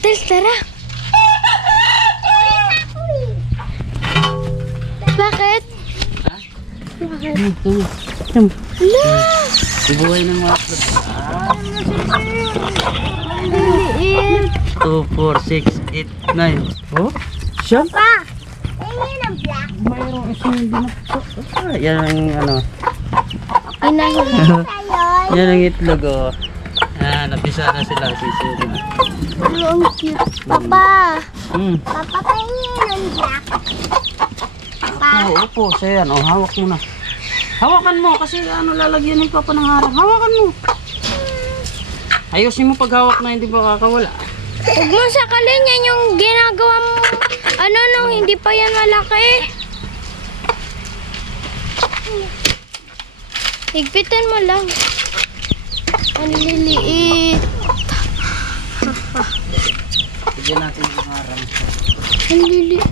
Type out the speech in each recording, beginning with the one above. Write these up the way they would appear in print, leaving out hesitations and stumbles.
Tel, tara. Bakit? Ha? Bakit? Hala! Ibuhay ng mga itlog. Liliit. 2, 4, 6, 8, 9. Oh? Siyam? Pa, ayun ang black. Mayroong isang binakto. Yan ang ano. Inahuli. Yan ang itlog oh. Napisa na sila. Sisira na. Ano ang cute. Papa. Papa, pahingin ang black. Opo. So yan. Oh, hawak mo na. Hawakan mo kasi ano lalagyan ni Papa ng harang. Hawakan mo. Ayusin mo pag hawak na hindi ba kakawala. Huwag mo sakalin yan yung ginagawa mo. Ano nung hindi pa yan malaki. Higpitan mo lang. Ang liliit. Bigyan natin yung harang. Ang liliit.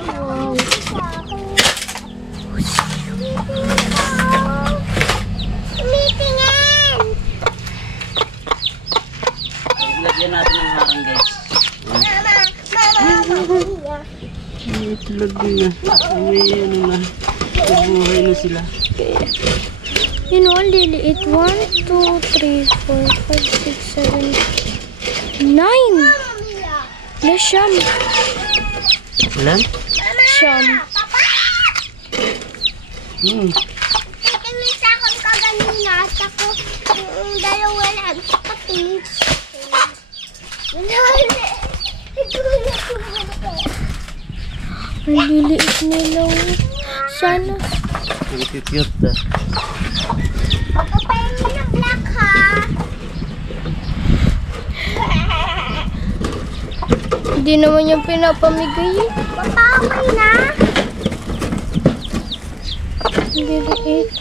Wow. Tumitingin! Lagyan natin ng harang guys. Ang itlog na. Ay, ano na. Nabuhay na sila. You know, ang liliit. 1, 2, 3, 4, 5, 6, 7, 9. Na siyam. Ilan? Siyam. Inis akong kaganina. Tapos yung dalawa lang. Kapatid. Ang liliit nila. Sana. Ang cute na. Pagpapahingin ng black ha. Hindi naman yung pinapamigay. Papa, okay na? Ang liliit.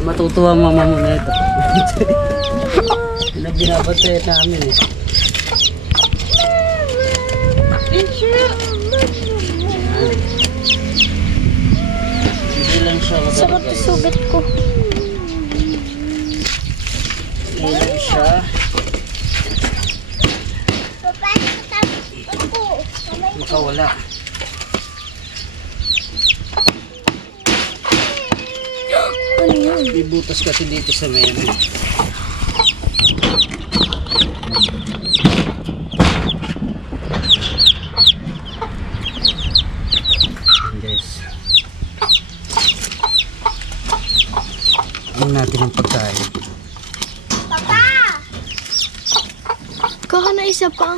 Matutuwa mama mo na ito. Binabantay namin eh. Hindi lang siya Sarap guys. sugat ko. Hindi lang siya. Papa, tapos ako. Makawala. Ano yun? May butas kasi dito sa may ano. Ayan, guys. Ano natin ang pagkain? Papa! Kaka na isa pa.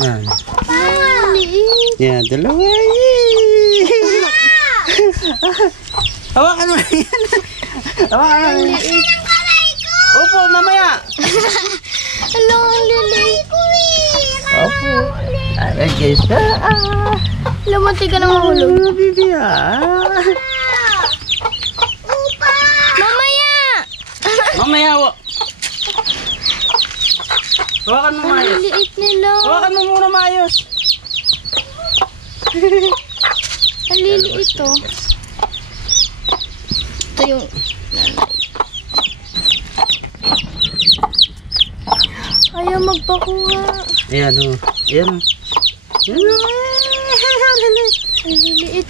Yan. Ang liliit. Yan, dalawa. Hawakan mo yan. Hawakan mo yan. Ang kamay ko! Opo, mamaya. Hello, ang liliit. Opo. Ay, guys. Lamunti ka na mahulog. Bibi Upa! Mamaya! Mamaya, hawakan mo Ang maayos. liliit nila. Hawakan mo muna maayos. Ang liliit to. Ito yung nanay. Ayaw magpakuha. Ayan o. Ayan o. Ayan o. Ang liliit.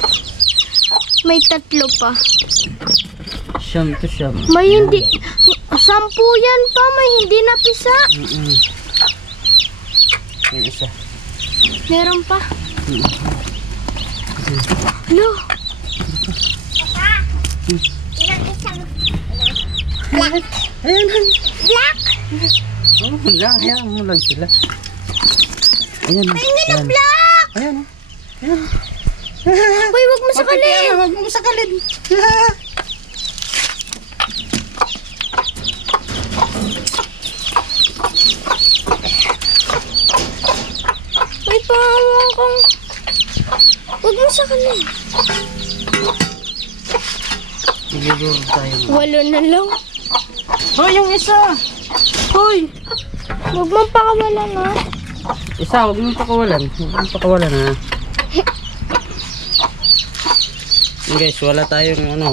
May tatlo pa. Siyam to siyam. May hindi. 10 yan pa. May hindi napisa. Yung isa. Meron pa. Hello. Ilang isang Ayan. black? Oh, wala. Ayan mo lang sila. Ayan o. Ayan. Black! Ayan o. Ayan o. Uy, wag mo sakalin. Huwag mo sakalin. Uy, pangawang kong. Wag mo sakalin. Ilulur tayo. 8 na lang. Hoy, yung isa. Hoy. Wag mong pakawalan ha. Isa, huwag mong pakawalan. Huwag mong pakawalan ha. Guys, wala tayong ano.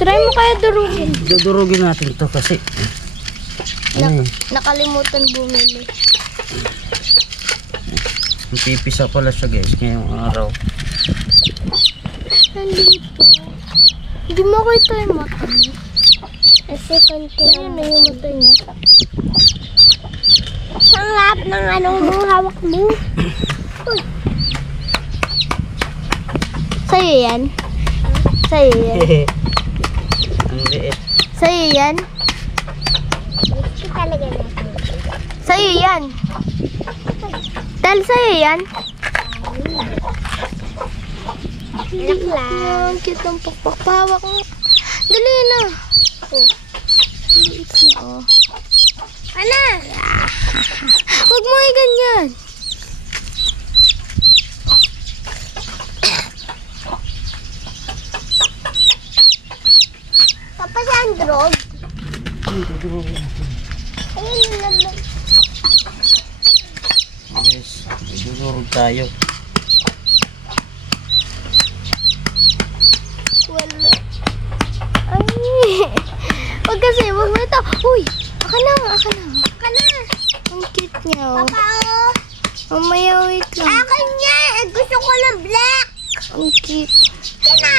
Try mo kaya durugin. Dudurugin natin to kasi. Ano eh. Nakalimutan bumili. Pipisa pala siya guys ngayong araw. Nandito. Hindi mo kita yung mata niya. Kasi konti na yung mata niya. Sarap ng anong mong hawak mo. Uy. Sa'yo yan? Sa'yo yan? Ang liit. Sa'yo yan? Gusto talaga natin. Sa'yo yan? Dahil sa'yo yan? Anak lang. Ang cute ng pakpakpawak mo. Dali na. Oh. Liit niya, oh. Ano? Huwag mo ganyan. Papa Sandro. Ayun naman. Guys, dudurog tayo. Wala. Ay. Huwag kasi, huwag mo ito. Uy, aka na. Ang cute niya, oh. Papa, oh. Mamaya, wait lang. Akin yan. Gusto ko ng black. Ang cute. Yan na.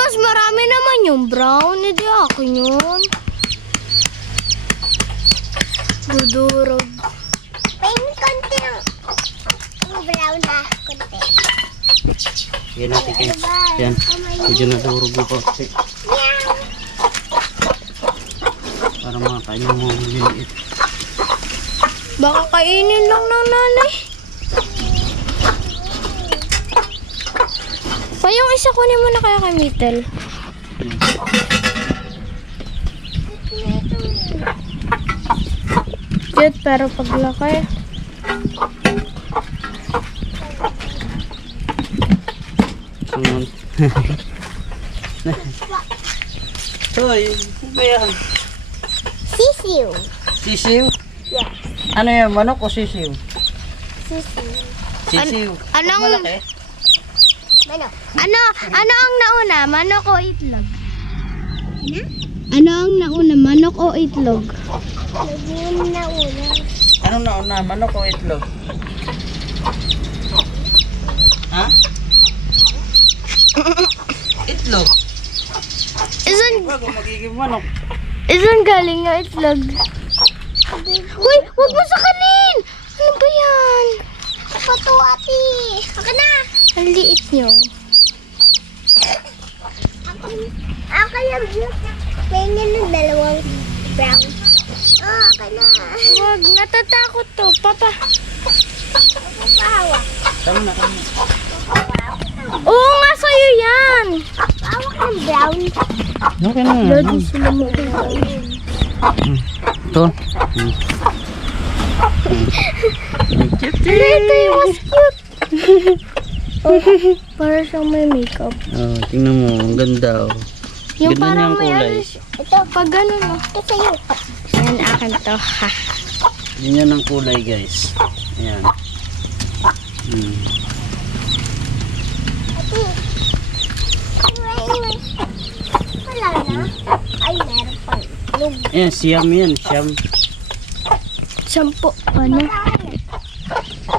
Mas marami naman yung brown. Hindi akin yun. Dudurog. Pahin konti ng brown na. Konti. Yan natin guys. Yan. Medyo nadurog na po. Kasi Meow. para makakain yung mga maliliit. Baka kainin lang ng nanay. Pa yung isa kunin mo na kaya kay Mittel. Cute pero paglaki. Sunod. Hoy, ano ba yan? Sisiw. Sisiw? Yes. Ano yan? Manok o sisiw? Sisiw. Sisiw. Anong- Malaki? Manok. Ano ang nauna? Manok o itlog? Ano ang nauna? Manok o itlog? Lagyan na una. Ano nauna? Manok o itlog? Ha? Itlog. Bago magiging manok. Isang galing nga itlog. Uy, huwag mo sakanin! Ano ba yan? Pato, ate. Akin na. Ang liit nyo. Akin na. Pengen ng dalawang brown. Akin na. Huwag, natatakot to. Papa. Papahawak. Tama na, tama na. Oo nga, sa'yo yan. Hawak ng brown. Okay na. Lodi sila mo. Ito. Ito yung mas cute. Para siyang may makeup. Oh, tingnan mo, ang ganda oh. Yung Ganda parang niyang may kulay. ano siya. Ito, pag ganun mo. Ito sa'yo. Yan, akin to. Ha. Ganyan ang kulay guys. Ayan. Ate. Wala na. Ay, meron pa. Lug. Ayan, siyam yan, siyam. Sampo. Ano?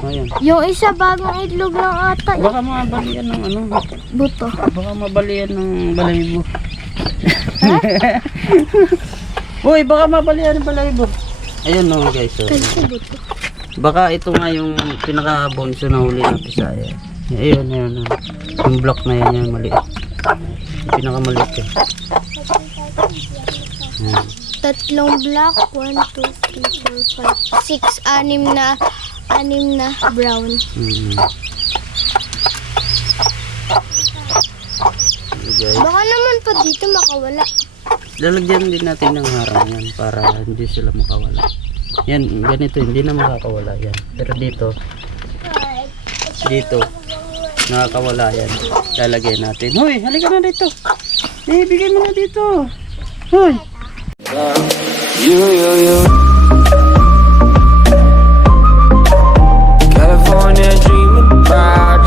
Ayan. Yung isa bagong itlog lang ata. Baka mabalian ng ano. Buto. Baka mabalian ng balahibo. Uy, baka mabalian ng balahibo. Ayun no guys. Oh. Kasi buto. Baka ito nga yung pinaka-bonso na huli ng Bisaya. Ayun, ayun. Yung block na yan, yung maliit. Yung pinakamaliit eh. Ayan. Tatlong black. 1, 2, 3, 4, 5, 6. Anim na brown. Guys. Baka naman pa dito makawala. Lalagyan din natin ng harang yan para hindi sila makawala. Yan, ganito, hindi na makakawala yan. Pero dito, nakakawala yan. Lalagyan natin. Hoy, halika na dito. Bigay mo na dito. Hoy. California dreaming about